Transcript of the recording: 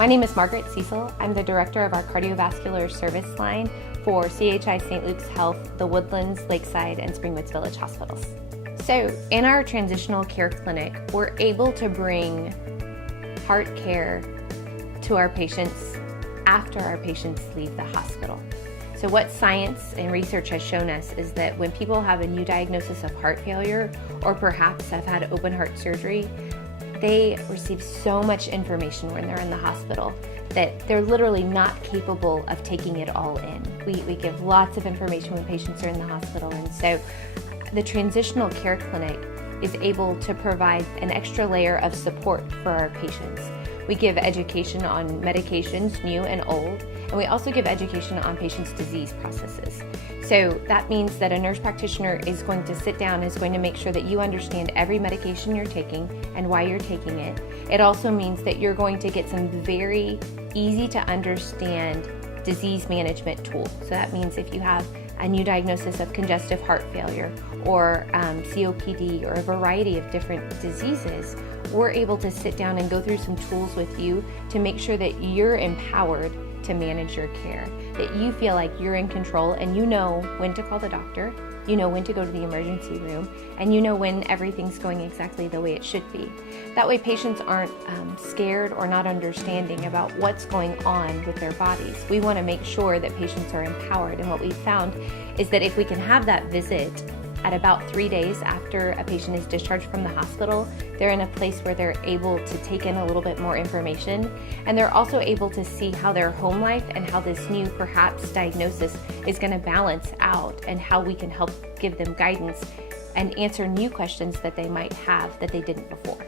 My name is Margaret Cecil. I'm the director of our cardiovascular service line for CHI St. Luke's Health, the Woodlands, Lakeside, and Springwoods Village hospitals. So in our transitional care clinic, we're able to bring heart care to our patients after our patients leave the hospital. So what science and research has shown us is that when people have a new diagnosis of heart failure or perhaps have had open heart surgery, they receive so much information when they're in the hospital that they're literally not capable of taking it all in. We give lots of information when patients are in the hospital, and so the transitional care clinic is able to provide an extra layer of support for our patients. We give education on medications, new and old, and we also give education on patients' disease processes. So that means that a nurse practitioner is going to sit down, is going to make sure that you understand every medication you're taking and why you're taking it. It also means that you're going to get some very easy to understand disease management tools. So that means if you have a new diagnosis of congestive heart failure or COPD or a variety of different diseases, we're able to sit down and go through some tools with you to make sure that you're empowered to manage your care, that you feel like you're in control and you know when to call the doctor, you know when to go to the emergency room, and you know when everything's going exactly the way it should be. That way patients aren't scared or not understanding about what's going on with their bodies. We want to make sure that patients are empowered, and what we've found is that if we can have that visit at about 3 days after a patient is discharged from the hospital, they're in a place where they're able to take in a little bit more information, and they're also able to see how their home life and how this new perhaps diagnosis is going to balance out, and how we can help give them guidance and answer new questions that they might have that they didn't before.